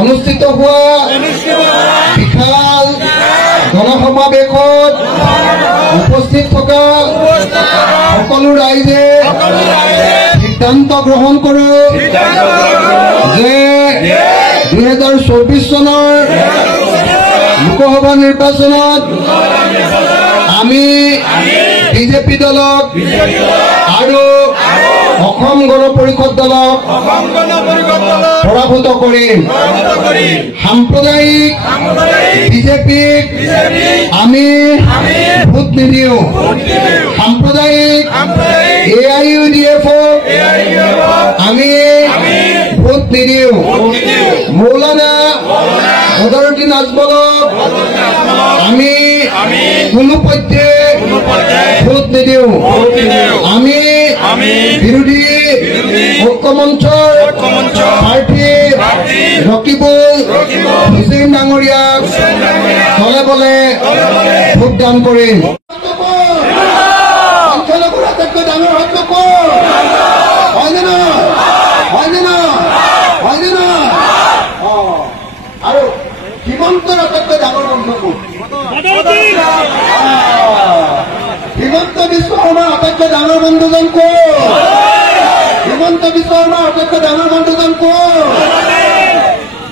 অনুষ্ঠিত হোৱা বিশাল জনসমাৱেশত উপস্থিত থকা সকলো ৰাইজে সিদ্ধান্ত গ্ৰহণ কৰে যে 2024 চনৰ লোকসভা নিৰ্বাচনত আমি বিজেপি দলক আৰু অসম গণ পৰিষদ দলক পৰাভূত কৰিম। সাম্প্ৰদায়িক বিজেপিক আমি ভোট নিদিওঁ। সাম্প্ৰদায়িক AIUDF আমি ভোট নিদিওঁ। মৌলানা বদৰুদ্দিন আজমলক আমি কোনো পধ্যে ভোট নিদিওঁ। আমি বিৰোধী ঐক্যমঞ্চৰ প্ৰাৰ্থী ৰকিবুল হুছেইন ডাঙৰীয়াক দলে বলে ভোটদান কৰিম। সংখ্যালঘুৰ আটাইতকৈ ডাঙৰ হত্যক হয়নে নহয়? হয়নে নহয়? হয়নে নহয়? আৰু হিমন্তৰ আটাইতকৈ ডাঙৰ বন্ধু হিমন্ত বিশ্ব শৰ্মাৰ আটাইতকৈ ডাঙৰ বন্ধুজন কোন? হিমন্ত বিশ্ব শৰ্মাৰ আটাইতকৈ ডাঙৰ বন্ধুজন কোন?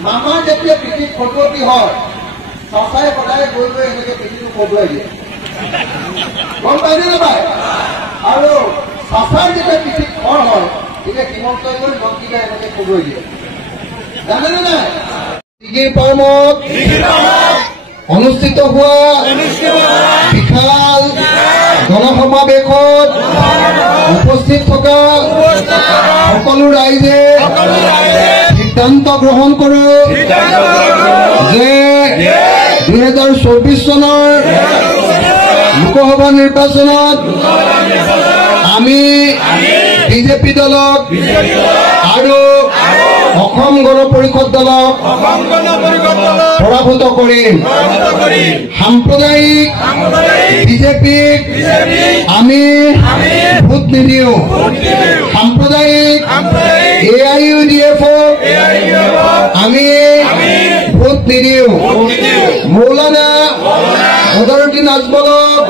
মামাৰ যেতিয়া পিঠিত ফটুৱতি হয় চাচাই সদায় গৈ গৈ এনেকে পিঠিটো কবুৱাই দিয়ে, গম পাইনে নাপায়? আৰু চাচাৰ যেতিয়া পিঠিত খৰ হয় তেতিয়া হিমন্তই গৈ মন্ত্ৰীকে এনেকে কবুৱাই দিয়ে, জানেনে নাই? অনুষ্ঠিত হোৱা বিশাল জনসমাৱেশত উপস্থিত থকা সকলো ৰাইজে সিদ্ধান্ত গ্ৰহণ কৰে যে 2024 চনৰ লোকসভা নিৰ্বাচনত আমি বিজেপি দলক আৰু অসম গণ পৰিষদ দলক পৰাভূত কৰিম। সাম্প্ৰদায়িক বিজেপিক আমি ভোট নিদিওঁ। সাম্প্ৰদায়িক AIUDF আমি ভোট নিদিওঁ। মৌলানা বদৰুদ্দিন আজমলক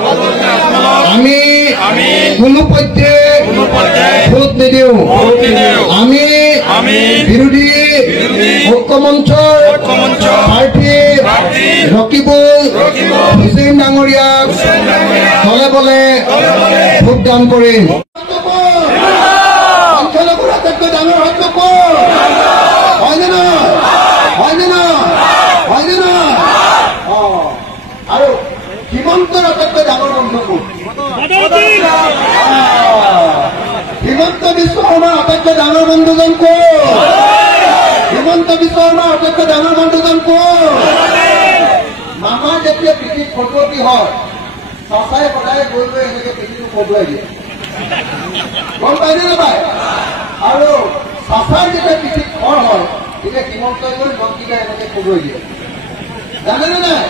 আমি কোনো পধ্যে ভোট নিদিওঁ। আমি বিৰোধী ঐক্যমঞ্চৰ প্ৰাৰ্থী ৰকিবুল হুছেইন ডাঙৰীয়াক দলে বলে ভোটদান কৰিম। সংখ্যালঘুৰ আটাইতকৈ ডাঙৰ হত্যক হয়নে নহয়? হয়নে নহয়? হয়নে নহয়? আৰু হিমন্তৰ আটাইতকৈ ডাঙৰ বন্ধু কোন? হিমন্ত বিশ্ব শৰ্মাৰ আটাইতকৈ ডাঙৰ বন্ধুজন কোন? হিমন্ত বিশ্ব শৰ্মাৰ আটাইতকৈ ডাঙৰ বন্ধুজন কোন? মামাৰ যেতিয়া পিঠিত ফটুৱতি হয় চাচাই সদায় গৈ গৈ এনেকে পিঠিটো কবুৱাই দিয়ে, গম পাইনে নাপায়? আৰু চাচাৰ যেতিয়া পিঠিত খৰ হয় তেতিয়া হিমন্তই গৈ মন্ত্ৰীকে এনেকে কবুৱাই দিয়ে, জানেনে নাই?